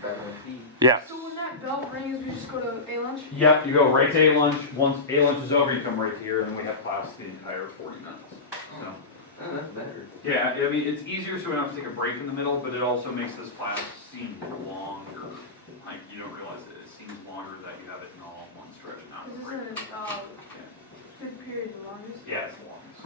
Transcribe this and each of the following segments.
back on my feet. Yeah. So when that bell rings, we just go to A lunch? Yep, you go right to A lunch. Once A lunch is over, you come right here, and we have class the entire 40 minutes. So. Oh, that's better. Yeah, I mean, it's easier so we don't have to take a break in the middle, but it also makes this class seem longer. Like, you don't realize it seems longer that you have it in all one stretch, not a break. This isn't fifth period the longest? Yeah, it's the longest.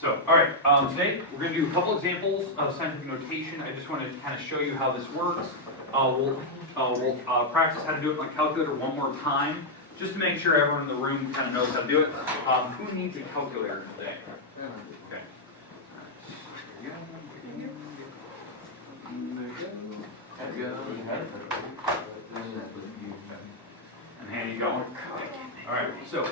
So, all right, today we're going to do a couple examples of scientific notation. I just want to kind of show you how this works. We'll practice how to do it with my calculator one more time, just to make sure everyone in the room kind of knows how to do it. Who needs a calculator today? Okay. And hand you going. All right, so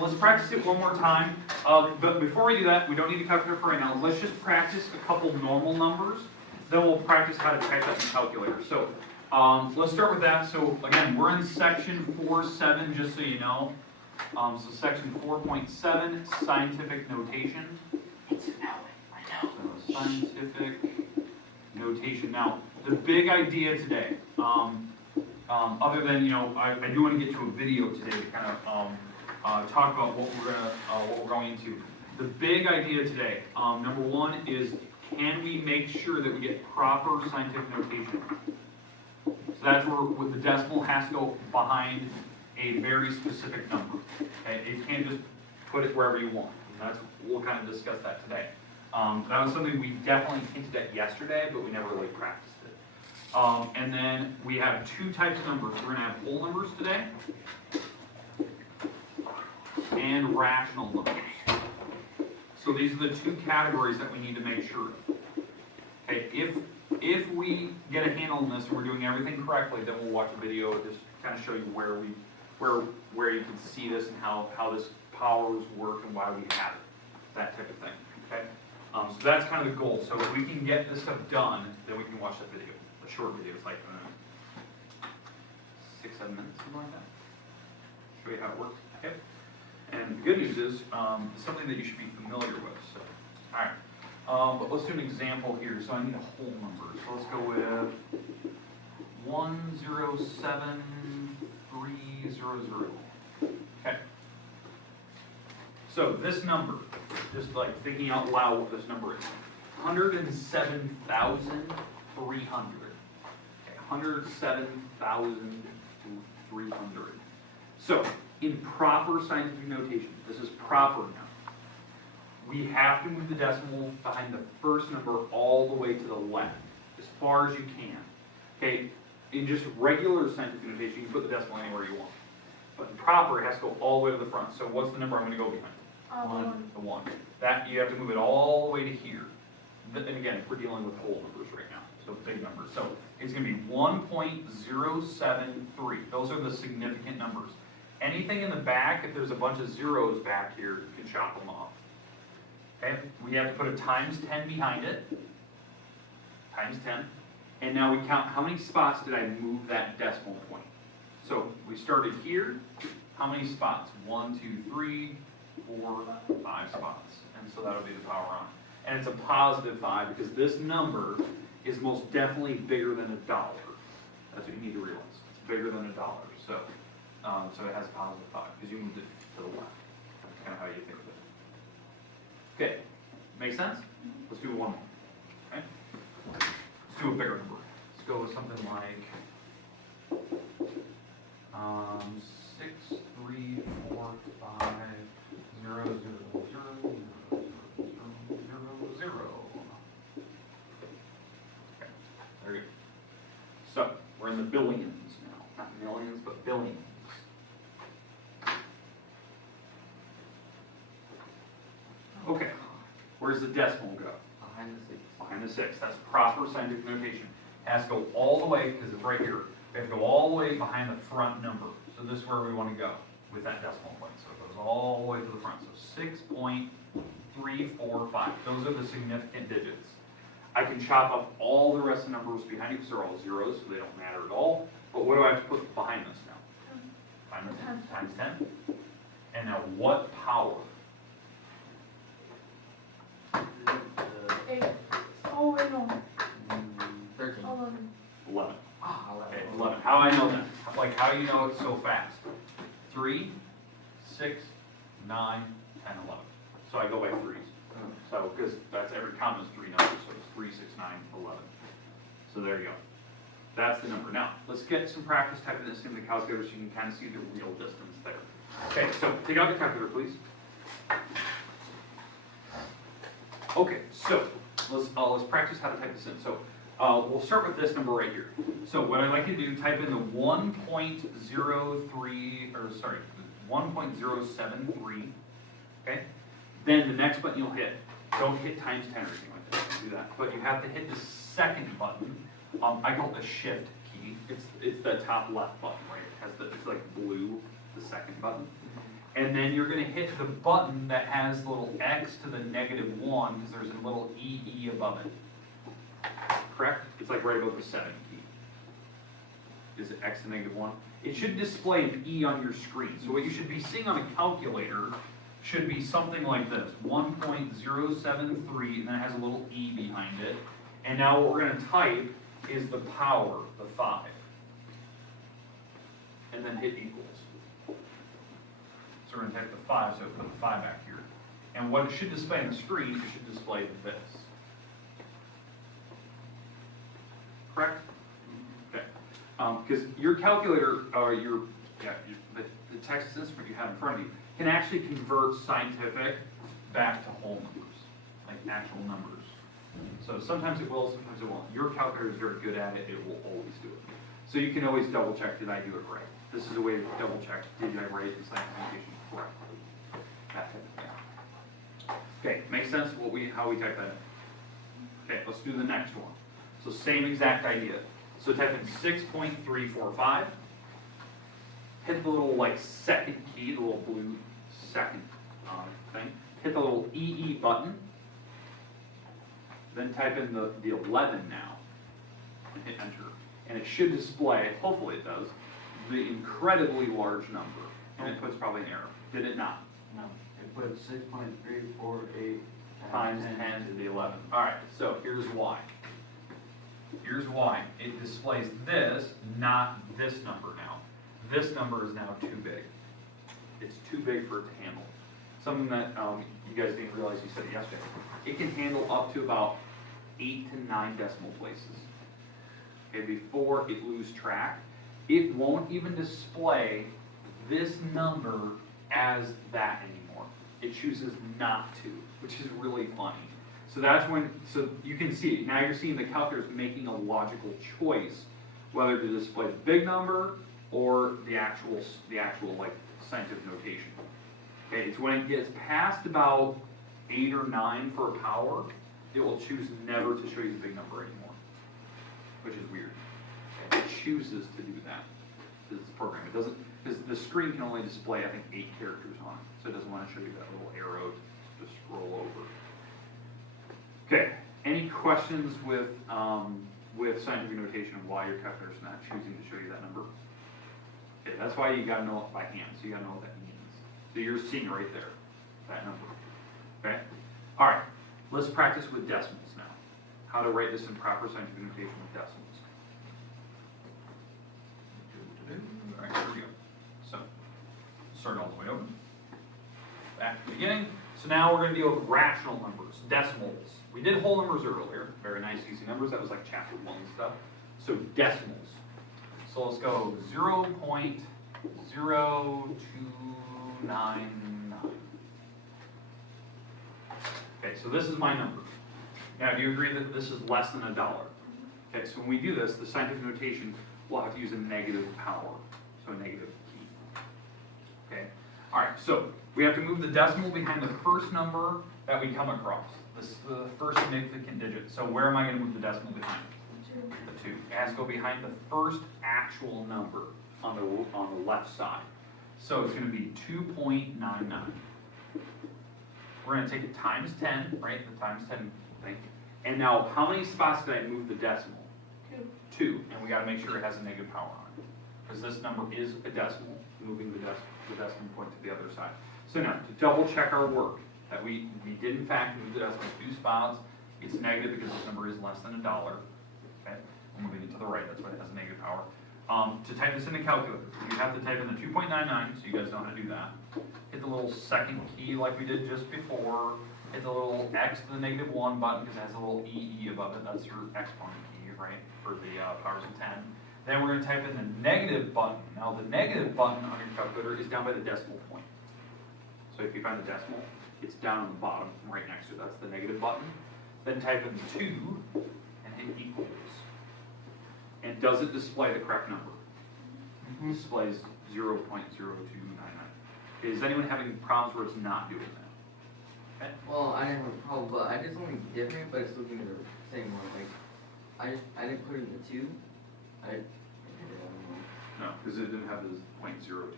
let's practice it one more time. But before we do that, we don't need a calculator for right now. Let's just practice a couple normal numbers. Then we'll practice how to type that in the calculator. So let's start with that. So again, we're in section 4.7, just so you know. So section 4.7, scientific notation. It's spelling, I know. So scientific notation. Now, the big idea today, other than, you know, I do want to get to a video today to kind of talk about what we're going into. The big idea today, number one, is can we make sure that we get proper scientific notation? So that's where the decimal has to go behind a very specific number. Okay? You can't just put it wherever you want. And we'll kind of discuss that today. That was something we definitely hinted at yesterday, but we never really practiced it. And then we have two types of numbers. We're going to have whole numbers today and rational numbers. So these are the two categories that we need to make sure of. Okay, if we get a handle on this and we're doing everything correctly, then we'll watch a video and just kind of show you where you can see this and how this powers work and why we have it, that type of thing. Okay, so that's kind of the goal. So if we can get this stuff done, then we can watch that video. A short video, it's like 6-7 minutes, something like that. Show you how it works. Okay. And the good news is it's something that you should be familiar with. So, all right. But let's do an example here. So I need a whole number. So let's go with 107300. Okay. So this number, just like thinking out loud what this number is, 107,300. Okay, 107,300. So in proper scientific notation, this is proper now. We have to move the decimal behind the first number all the way to the left, as far as you can. Okay, in just regular scientific notation, you can put the decimal anywhere you want. But in proper, it has to go all the way to the front. So what's the number I'm going to go behind? 1. The 1. That, you have to move it all the way to here. And again, we're dealing with whole numbers right now, so big numbers. So it's going to be 1.073. Those are the significant numbers. Anything in the back, if there's a bunch of zeros back here, you can chop them off. Okay, we have to put a times 10 behind it. Times 10. And now we count how many spots did I move that decimal point. So we started here. How many spots? 1, 2, 3, 4, 5 spots. And so that'll be the power on. And it's a positive 5 because this number is most definitely bigger than $1. That's what you need to realize. It's bigger than $1. So, so it has a positive 5 because you moved it to the left. That's kind of how you think of it. Okay, make sense? Let's do one more. Okay? Let's do a bigger number. Let's go with something like 6, 3, 4, 5, 0, 0, 0, 0, 0, 0, 0. Okay, there you go. So, we're in the billions now. Not millions, but billions. Okay, where's the decimal go? Behind the 6. Behind the 6. That's proper scientific notation. It has to go all the way, because it's right here. We have to go all the way behind the front number. So this is where we want to go with that decimal point. So it goes all the way to the front. So 6.345. Those are the significant digits. I can chop up all the rest of the numbers behind it because they're all zeros, so they don't matter at all. But what do I have to put behind this now? Times 10. And now what power? 8. Oh, wait, no. 13. 11. 11. Ah, Okay, 11. How do I know that? Like, how do you know it's so fast? 3, 6, 9, 10, 11. So I go by threes. So, because that's every comma is 3 numbers, so it's 3, 6, 9, 11. So there you go. That's the number. Now, let's get some practice typing this in the calculator so you can kind of see the real distance there. Okay, so take out your calculator, please. Okay, so let's practice how to type this in. So we'll start with this number right here. So what I'd like you to do, type in the 1.073, okay? Then the next button you'll hit. Don't hit times 10 or anything like that, don't do that. But you have to hit the second button. I call it the shift key. It's the top left button, right? It's like blue, the second button. And then you're gonna hit the button that has the little X to the -1, because there's a little EE above it. Correct? It's like right above the 7 key. Is it X to -1? It should display an E on your screen. So what you should be seeing on a calculator should be something like this, 1.073, and that has a little E behind it. And now what we're gonna type is the power, the 5. And then hit equals. So we're gonna type the 5, so put the 5 back here. And what it should display on the screen, it should display this. Correct? Okay. Because your calculator, or the Texas instrument you have in front of you, can actually convert scientific back to whole numbers, like actual numbers. So sometimes it will, sometimes it won't. Your calculator is very good at it, it will always do it. So you can always double check, did I do it right? This is a way to double check, did I write the science communication correctly? That type of thing. Okay, makes sense how we type that in? Okay, let's do the next one. So same exact idea. So type in 6.345. Hit the little second key, the little blue second thing. Hit the little EE button. Then type in the 11 now. And hit enter. And it should display, hopefully it does, the incredibly large number. And it puts probably an error. Did it not? No, it put 6.348 Times 10 to the 11. Alright, so here's why. Here's why. It displays this, not this number now. This number is now too big. It's too big for it to handle. Something that you guys didn't realize, you said it yesterday. It can handle up to about 8 to 9 decimal places. Okay, before it loses track, it won't even display this number as that anymore. It chooses not to, which is really funny. So that's when, so you can see, now you're seeing the calculator is making a logical choice whether to display the big number or the actual scientific notation. Okay, it's when it gets past about 8 or 9 for a power, it will choose never to show you the big number anymore, which is weird. It chooses to do that, this program. It doesn't, because the screen can only display, I think, 8 characters on it, so it doesn't want to show you that little arrow to scroll over. Okay, any questions with scientific notation of why your calculator is not choosing to show you that number? Okay, that's why you got to know it by hand, so you got to know what that means. So you're seeing right there, that number. Okay? All right, let's practice with decimals now. How to write this in proper scientific notation with decimals. All right, here we go. So, start all the way over. Back to the beginning. So now we're going to deal with rational numbers, decimals. We did whole numbers earlier, very nice, easy numbers. That was like chapter 1 stuff. So decimals. So let's go 0.0299. Okay, so this is my number. Now, do you agree that this is less than $1? Okay, so when we do this, the scientific notation will have to use a negative power, so a negative key. Okay, all right, so we have to move the decimal behind the first number that we come across. This is the first significant digit. So where am I going to move the decimal behind? The 2. It has to go behind the first actual number on the left side. So it's going to be 2.99. We're going to take it times 10, right? The times 10 thing. And now, how many spots did I move the decimal? 2. And we got to make sure it has a negative power on it, because this number is a decimal, moving the decimal point to the other side. So now, to double check our work, that we did in fact move the decimal 2 spots, it's negative because this number is less than $1. Okay, we're moving it to the the right, that's why it has a negative power. To type this in the calculator, you have to type in the 2.99, so you guys know how to do that. Hit the little second key like we did just before. Hit the little X to the -1 button because it has a little EE above it. That's your exponent key, right, for the powers of 10. Then we're going to type in the negative button. Now the negative button on your calculator is down by the decimal point. So if you find the decimal, it's down on the bottom, right next to it. That's the negative button. Then type in 2 and hit equals. And does it display the correct number? It displays 0.0299. Is anyone having problems where it's not doing that? Okay. Well, I didn't have a problem, but I did something different, but it's still giving me the same one. Like, I didn't put it in the 2. I did it, I don't know. No, because it didn't have this 0.02.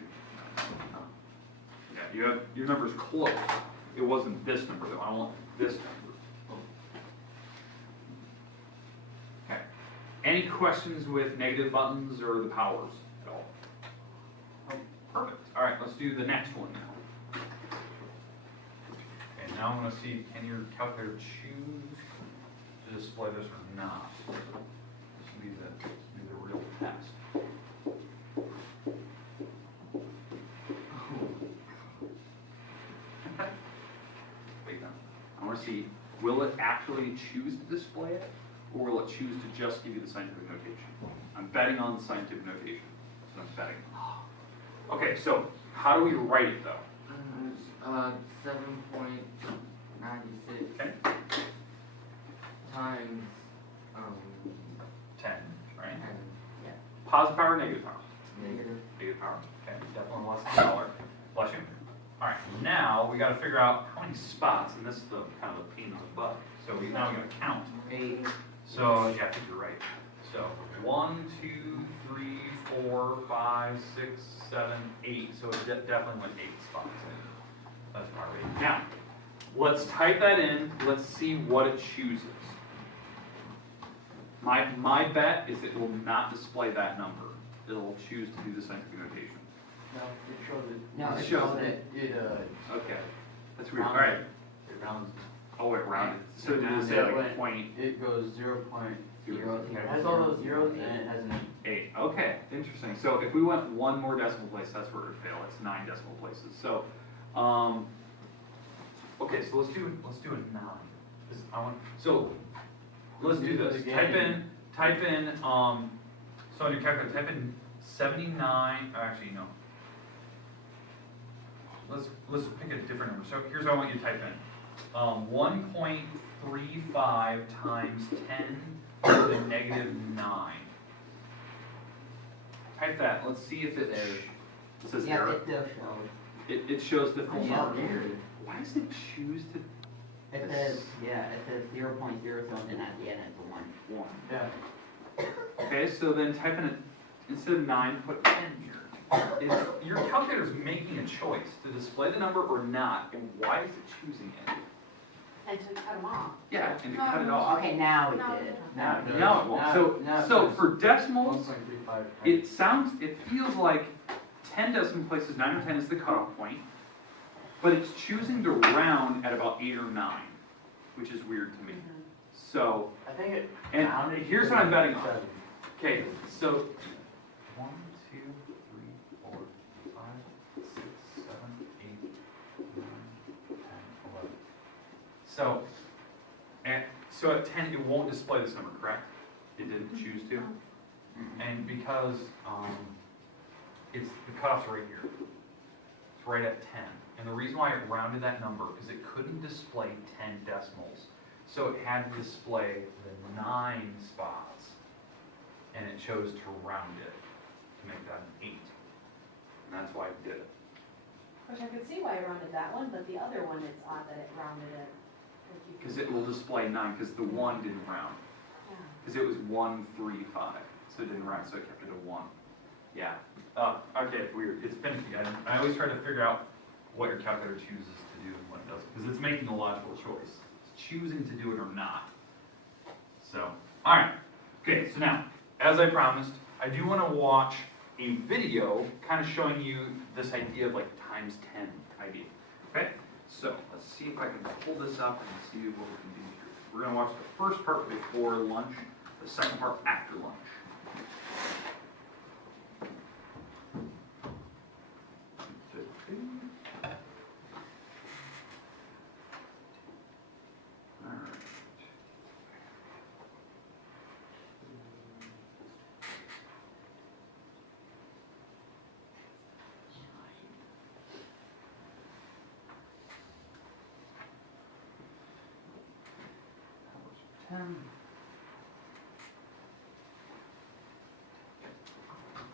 Yeah, you have your number's close. It wasn't this number though. I want this number. Okay. Any questions with negative buttons or the powers at all? Oh, perfect. All right, let's do the next one now. Okay, now I'm going to see, can your calculator choose to display this or not? This will be the real test. Wait, no. I want to see, will it actually choose to display it, or will it choose to just give you the scientific notation? I'm betting on the scientific notation. That's what I'm betting on. Okay, so how do we write it though? 7.96 Okay, times 10, right? 10. Yeah. Positive power, negative power? Negative. Negative power. Okay, definitely less than $1. Bless you. All right, now we got to figure out how many spots, and this is the kind of a pain in the butt. So now we got to count. 8. So yeah, I think you're right. So 1, 2, 3, 4, 5, 6, 7, 8. So it definitely went 8 spots. That's our rate. Now, let's type that in. Let's see what it chooses. My bet is it will not display that number. It'll choose to do the scientific notation. No, it shows it. No, It it shows shows It, Okay, that's weird. All rounds right. it. It rounds. Oh, it rounded. So did it say Yeah, like but point It goes 0.0. Zero. It has all those zeros and it has an 8? Okay, interesting. So if we went one more decimal place, that's where it would fail. It's 9 decimal places. So, okay, so let's do a 9. So let's do this. Type in. So on your calculator, type in 79. Actually, no. Let's pick a different number. So here's what I want you to type in. 1.35 times 10 to the -9. Type that. Let's see if it says Yeah, error. it does show. It shows the full Yeah, number. weird. Why does it choose to It says 0.0 something at the end, it's a 1. 1? Yeah. Okay, so then type in instead of 9, put 10 here. Your calculator's making a choice to display the number or not, and why is it choosing it? And to cut them off. Yeah, and to No, cut it off. Okay, now it No. did. Now it does. Now it won't. Now So it for decimals, 1.35. it feels like 10 decimal places, 9 or 10 is the cutoff point, but it's choosing to round at about 8 or 9, which is weird to me. So, I think it. and rounded here's to what I'm betting on. 7. Okay, so 1, 2, 3, 4, 5, 6, 7, 8, 9, 10, 11. So, so at 10, it won't display this number, correct? It didn't choose to? And because it's the cutoff's right here. It's right at 10. And the reason why it rounded that number is it couldn't display 10 decimals. So it had to display the 9 spots. And it chose to round it to make that an 8. And that's why it did it. Which I could see why I rounded that one, but the other one, it's odd that it rounded it. Like you Because could- it will display 9, because the 1 didn't round. Yeah. Because it was 1, 3, 5. So it didn't round, so it kept it a 1. Yeah. Okay, it's weird. It's finicky. I always try to figure out what your calculator chooses to do and what it doesn't. Because it's making a logical choice. It's choosing to do it or not. So, alright. Okay, so now, as I promised, I do want to watch a video kind of showing you this idea of like times 10 idea. Okay? So, let's see if I can pull this up and see what we can do here. We're going to watch the first part before lunch, the second part after lunch.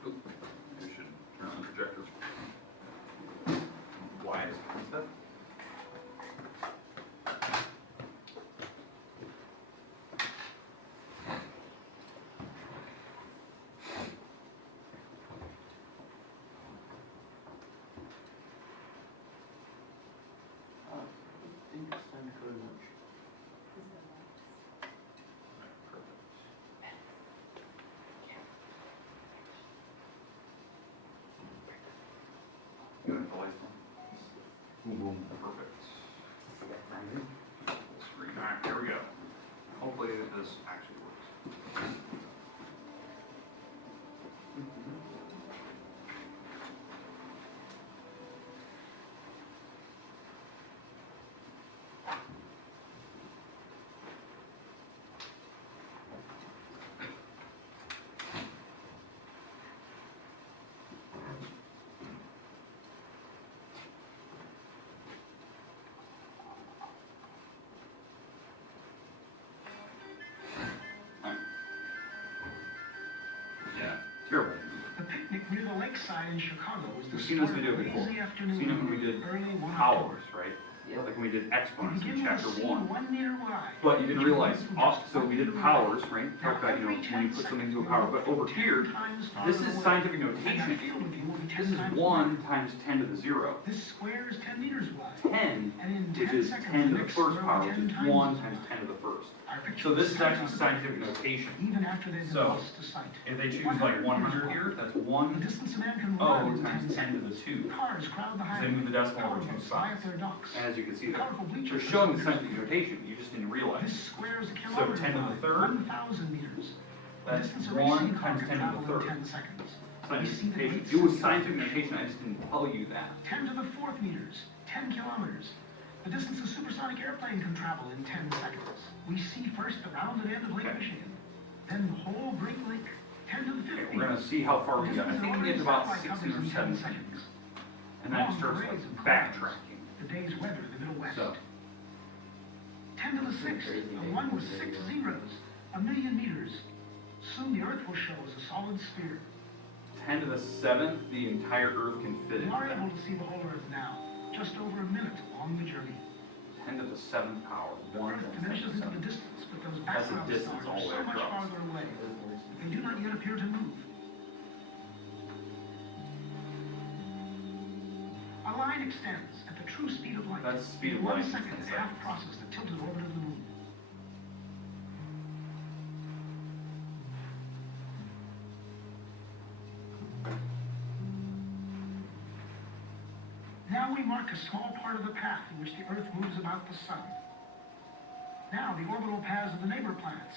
Oop, I should turn on the projectors. Why is that? I think it's time to go to lunch. You want the lights on? Boom, boom, perfect. Screen, alright, here we go. Hopefully this actually works. Yeah, terrible. The picnic near the lakeside in Chicago was the We've seen this start of video a before. lazy afternoon Seen it when we did early one powers, right? Yeah. Like when we did We exponents in begin with a chapter scene 1. 1 meter wide. But you didn't which realize, runs from just so we did 1 meter powers, wide. right? Now, Talked about, every when you 10 put something into a seconds, power, but over 10 here, times this farther is away. scientific And our notation. field of view will be 10 This is times 1 times 10 to the 0. This square is 10 meters wide. 10, And in 10 which is seconds, 10 to the the next first square power, will which be is 10 1 times times 10 to the first. Our picture So this is stands actually out scientific notation. even after they've been So, lost to sight. If they choose like 100 here, that's The 1 distance a man can O run in 10 times 10 seconds. to the 2. Cars crowd the Because they highway. move the decimal over 2 Powerboats lie spots. at their docks. As you can see there. Colorful bleachers They're for showing the visitors. scientific notation, you just didn't realize. This square is a So kilometer 10 to the wide, third, 1,000 meters. The That's distance a 1 racing car times can 10 to travel the in third. 10 seconds. Scientific We see the notation. great It was city. scientific notation, I just didn't tell you that. 10 to the 4th meters, 10 kilometers. The distance a supersonic airplane can travel in 10 seconds. We see first the rounded end of Lake Okay. Michigan, then the whole Great Lake, 10 to the 5th Okay, we're gonna meters. see how far we The got. I distance think an we get to orbiting about satellite 16 covers or in 10 17. seconds. And then it Long starts parades like and clouds. backtracking. The day's weather in the Middle West. So, 10 to the 6th, a 1 with 6 zeros, 1,000,000 meters. Soon the Earth will show as a solid sphere. 10 to the 7th, the entire Earth can fit We into are that. able to see the whole Earth now, just over a minute along the journey. 10 to the 7th power. The 1 Earth times 10 to diminishes the into the 7th. distance, but those That's the background distance stars all are the way so much across. farther away. They do not yet appear to move. A line extends at the true speed of light. That's speed in of 1 light in second, 10 half seconds. crosses the tilted orbit of the moon. Now we mark a small part of the path in which the Earth moves about the Sun. Now the orbital paths of the neighbor planets,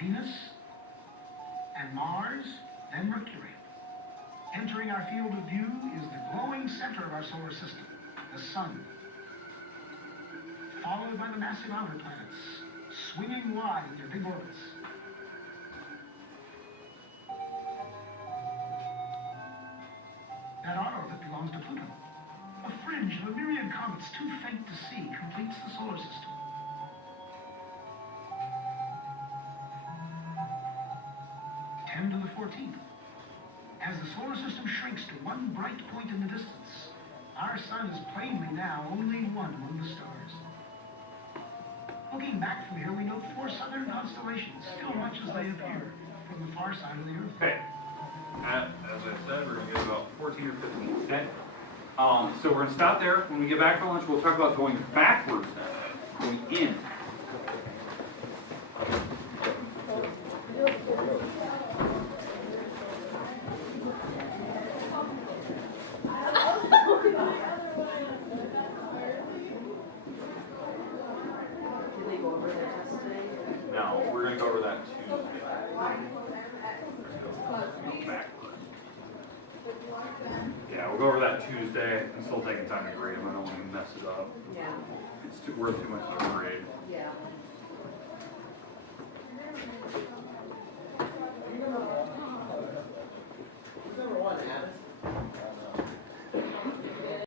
Venus and Mars, then Mercury. Entering our field of view is the glowing center of our solar system, the Sun. Followed by the massive outer planets, swinging wide in their big orbits. That our orbit belongs to Pluto. A fringe of a myriad comets too faint to see completes the solar system. Ten to the 14th. As the solar system shrinks to one bright point in the distance, our sun is plainly now only one among the stars. Looking back from here, we note 4 southern constellations, still much as they appear from the far side of the Earth. Okay. As I said, we're gonna get about 14 or 15, okay? So we're gonna stop there. When we get back from lunch, we'll talk about going backwards now, going in. Did they go over their test today? No, we're gonna go over that Tuesday. Go backwards. Yeah, we'll go over that Tuesday. I'm still taking time to grade them. I don't want to mess it up. Yeah, It's worth too much to grade. yeah.